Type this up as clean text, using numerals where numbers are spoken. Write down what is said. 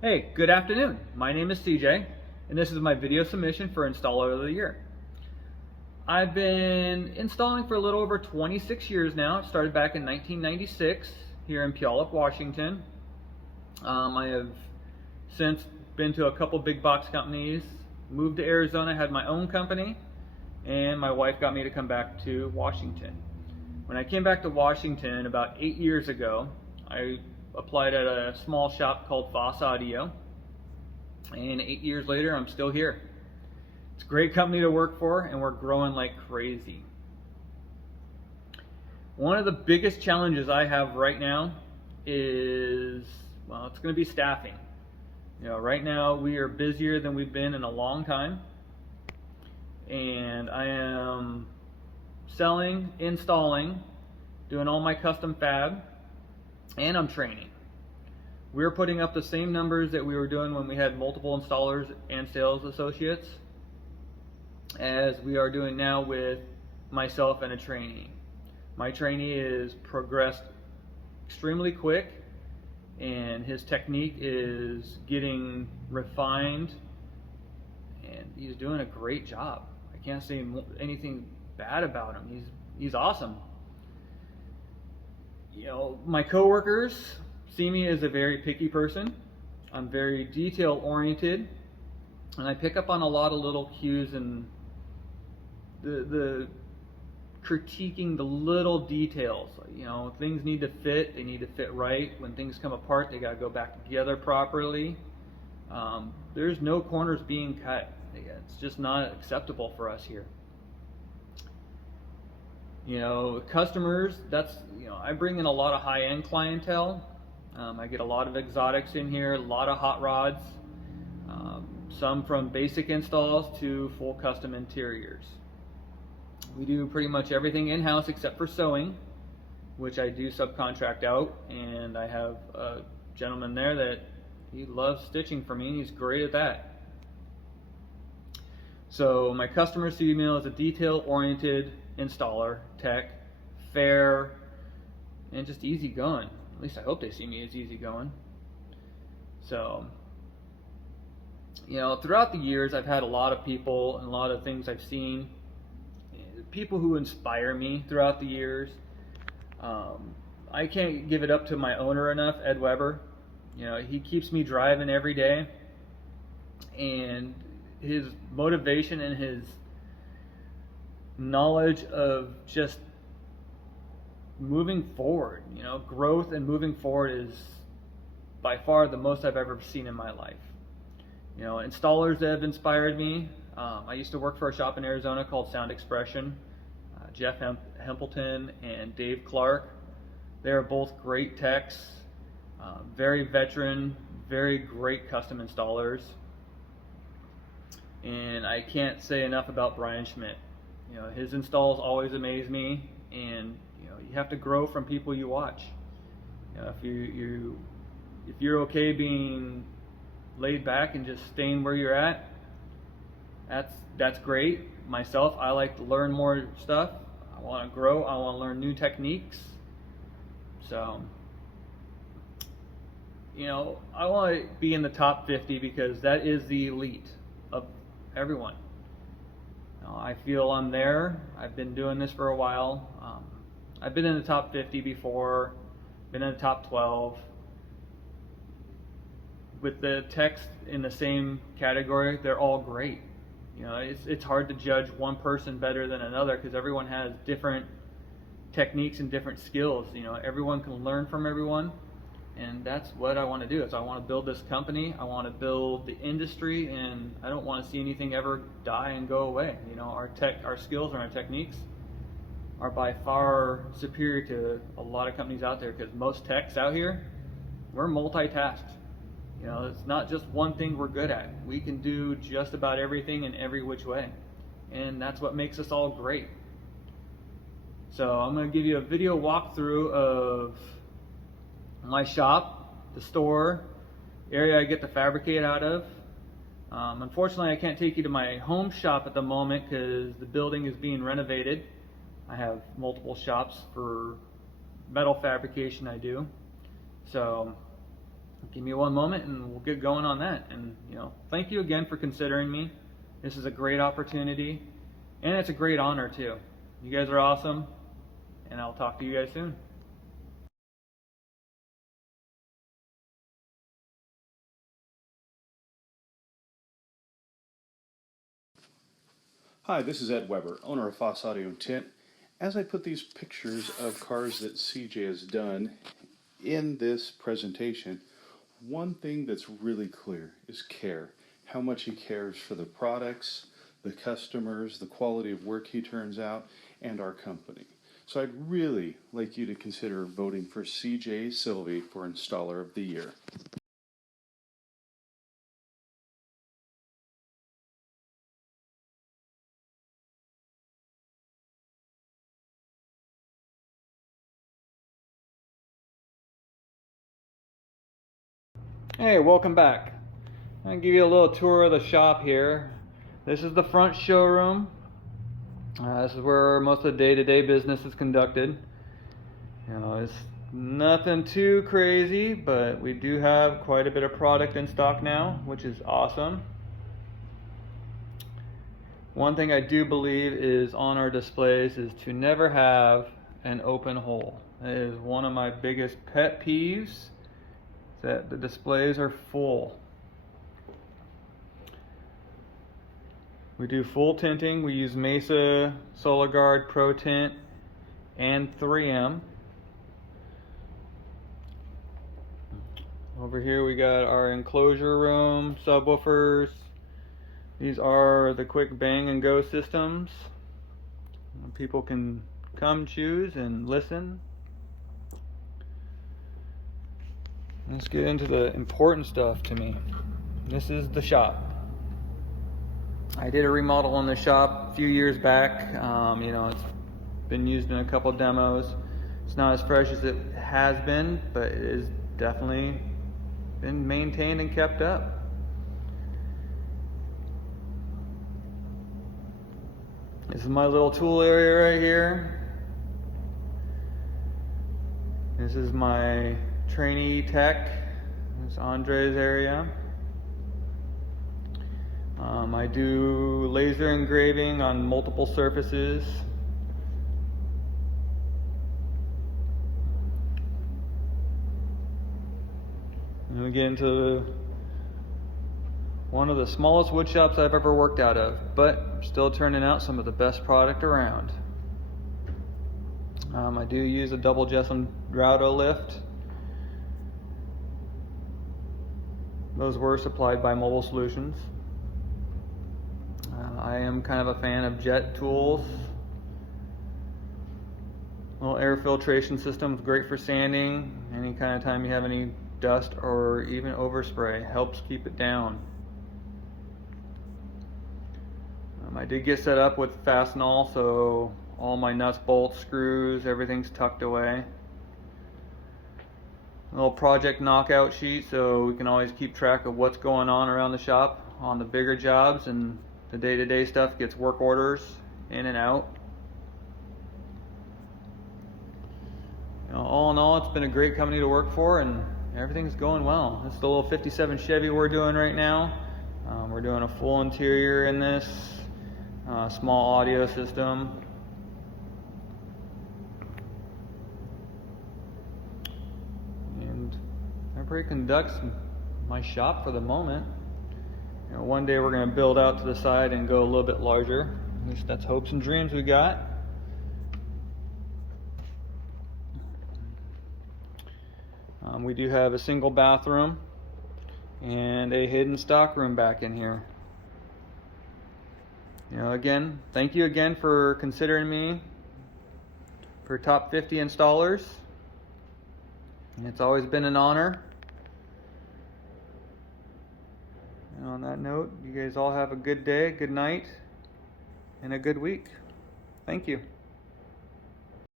Hey, good afternoon. My name is CJ, and this is my video submission for Installer of the Year. I've been installing for a little over 26 years now. It started back in 1996 here in Puyallup, Washington. I have since been to a couple big box companies, moved to Arizona, had my own company, and my wife got me to come back to Washington. When I came back to Washington about 8 years ago, I applied at a small shop called Foss Audio, and 8 years later I'm still here. It's a great company to work for, and we're growing like crazy. One of the biggest challenges I have right now is, well, it's going to be staffing. Right now we are busier than we've been in a long time, and I am selling, installing, doing all my custom fab, and I'm training. We're putting up the same numbers that we were doing when we had multiple installers and sales associates as we are doing now with myself and a trainee. My trainee is progressed extremely quick, and his technique is getting refined, and he's doing a great job. I can't say anything bad about him. He's awesome. My coworkers see me as a very picky person. I'm very detail oriented, and I pick up on a lot of little cues and the critiquing the little details. Things need to fit. They need to fit right. When things come apart, they got to go back together properly. There's no corners being cut. It's just not acceptable for us here. Customers, I bring in a lot of high-end clientele. I get a lot of exotics in here, a lot of hot rods, some from basic installs to full custom interiors. We do pretty much everything in-house except for sewing, which I do subcontract out, and I have a gentleman there that he loves stitching for me, and he's great at that. So my customers see me as a detail-oriented installer, tech, fair, and just easygoing. At least I hope they see me as easygoing. So, throughout the years, I've had a lot of people and a lot of things I've seen, people who inspire me throughout the years. I can't give it up to my owner enough, Ed Weber. He keeps me driving every day, and his motivation and his knowledge of just moving forward, growth and moving forward is by far the most I've ever seen in my life. Installers that have inspired me. I used to work for a shop in Arizona called Sound Expression. Jeff Hempleton and Dave Clark. They're both great techs, very veteran, very great custom installers. And I can't say enough about Brian Schmidt. His installs always amaze me, and you have to grow from people you watch. If you're okay being laid back and just staying where you're at, that's great. Myself, I like to learn more stuff. I want to grow. I want to learn new techniques. So, I want to be in the top 50 because that is the elite of everyone. I feel I'm there. I've been doing this for a while. I've been in the top 50 before, been in the top 12. With the techs in the same category, they're all great. It's hard to judge one person better than another because everyone has different techniques and different skills. Everyone can learn from everyone, and that's what I want to do. Is I want to build this company. I want to build the industry, and I don't want to see anything ever die and go away. Our skills and our techniques are by far superior to a lot of companies out there because most techs out here, we're multitasked. It's not just one thing we're good at. We can do just about everything in every which way, and that's what makes us all great. So I'm going to give you a video walkthrough of my shop, the store, area I get to fabricate out of. Unfortunately, I can't take you to my home shop at the moment because the building is being renovated. I have multiple shops for metal fabrication I do. So give me one moment and we'll get going on that. And thank you again for considering me. This is a great opportunity, and it's a great honor too. You guys are awesome, and I'll talk to you guys soon. Hi, this is Ed Weber, owner of Foss Audio and Tint. As I put these pictures of cars that CJ has done in this presentation, one thing that's really clear is care. How much he cares for the products, the customers, the quality of work he turns out, and our company. So I'd really like you to consider voting for CJ Silvey for Installer of the Year. Hey, welcome back. I'll give you a little tour of the shop here. This is the front showroom. This is where most of the day-to-day business is conducted. It's nothing too crazy, but we do have quite a bit of product in stock now, which is awesome. One thing I do believe is on our displays is to never have an open hole. It is one of my biggest pet peeves, that the displays are full. We do full tinting. We use Mesa, SolarGuard, Pro Tint, and 3M. Over here we got our enclosure room, subwoofers. These are the quick bang and go systems. People can come, choose, and listen. Let's get into the important stuff to me. This is the shop. I did a remodel on the shop a few years back. It's been used in a couple demos. It's not as fresh as it has been, but it is definitely been maintained and kept up. This is my little tool area right here. This is my trainee tech. This is Andre's area. I do laser engraving on multiple surfaces. And we get into one of the smallest wood shops I've ever worked out of, but still turning out some of the best product around. I do use a double Jessen Raudo lift. Those were supplied by Mobile Solutions. I am kind of a fan of jet tools. Little air filtration system is great for sanding. Any kind of time you have any dust or even overspray, helps keep it down. I did get set up with Fastenal, so all my nuts, bolts, screws, everything's tucked away. A little project knockout sheet so we can always keep track of what's going on around the shop on the bigger jobs, and the day-to-day stuff gets work orders in and out. All in all, it's been a great company to work for, and everything's going well. This is the little 57 Chevy we're doing right now. We're doing a full interior in this, small audio system. And everybody conducts my shop for the moment. One day we're going to build out to the side and go a little bit larger. At least that's hopes and dreams we got. We do have a single bathroom and a hidden stock room back in here. Again, thank you again for considering me for top 50 installers. It's always been an honor. And on that note, you guys all have a good day, good night, and a good week. Thank you.